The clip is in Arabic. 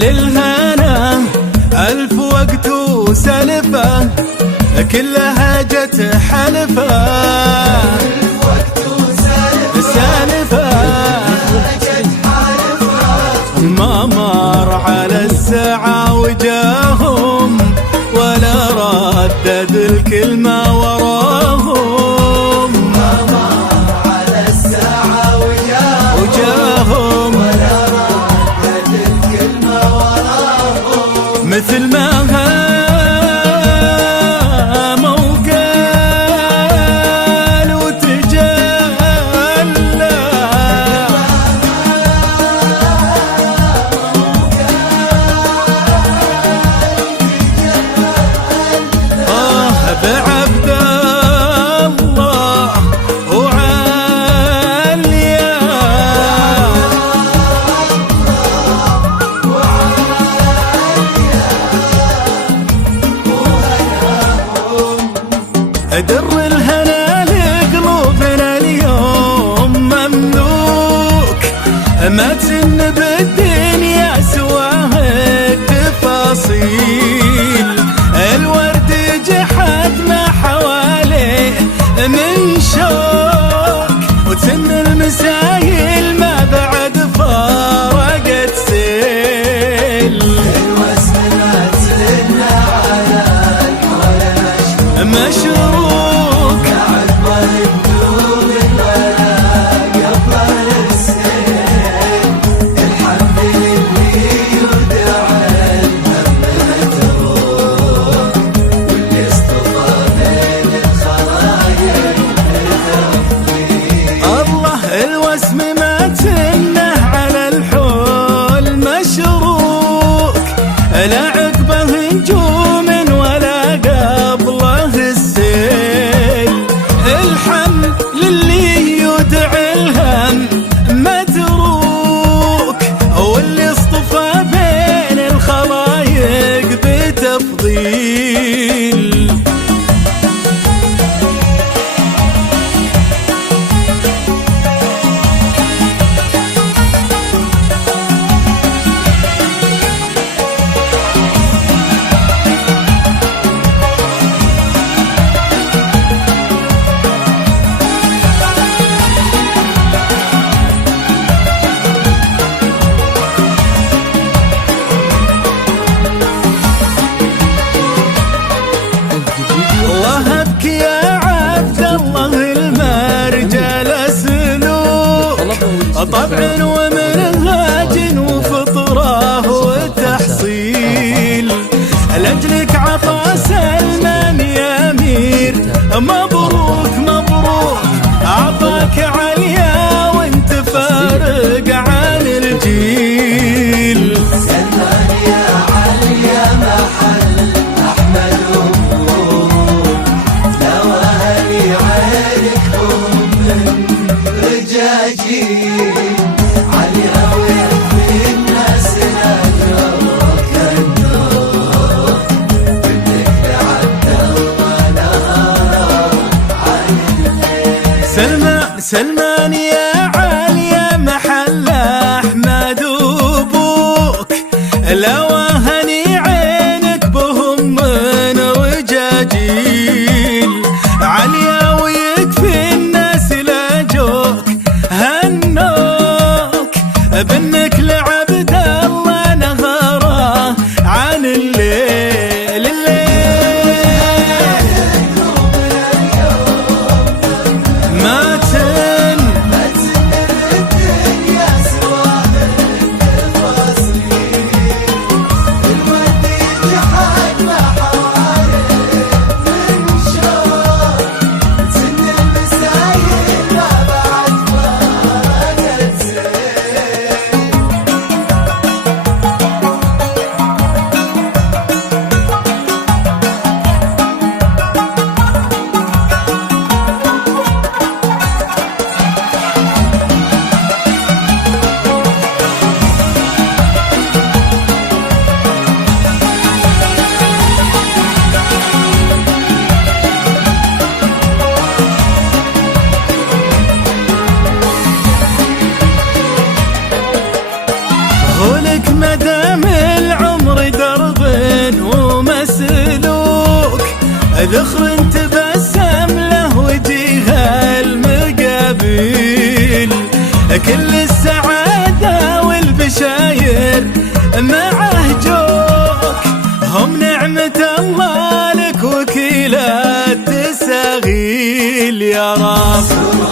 للهنا ألف وقت وسلفة كلها جت حلفة ما مر على الساعة وجاهم ولا ردد الكلمة وراهم. ما مر على الساعة وجاهم ولا ردد الكلمة وراهم. مثل ما در الهنا لقلوبنا اليوم مملوك، ما تن بالدنيا سواه التفاصيل. الورد جحد ما حواليه من شوك، وتن المسايل ما بعد فارقت سيل. الوسم ما تسلنا على الحول مشروك بعد ما يبدو بالولاء قبل السيل. الحمد لله يدعى الهم متروك، واللي اصطفى بين الخلايق بتفضيل. الله الوسم ما تنه على الحول مشروك، لا عقبه نجوم ولا قبله السيل. الحمد لله يدعي الهم متروك، واللي اصطفى بين الخلايق بتفضيل. طبع ومنهاج وفطره وتحصيل، لأجلك عطا سلمان يا أمير مبروك مبروك. عطاك عليا وانت فارق عن الجيل. سلمان يا عليا محل أحمد ومبروك، لو أهلي عينك هم من رجاجيل. سلمان يا عالية محل أحمد وبوك، لو أهني عينك بهم من رجاجيل. عليا ويكفي الناس لاجوك هنوك، بنك لعبد الله نهاره عن الليل الليل. ما ذخر تبسم له وجيها المقابل، كل السعادة والبشاير معه جوك، هم نعمة الله لك وكيلات تساغيل يا رب.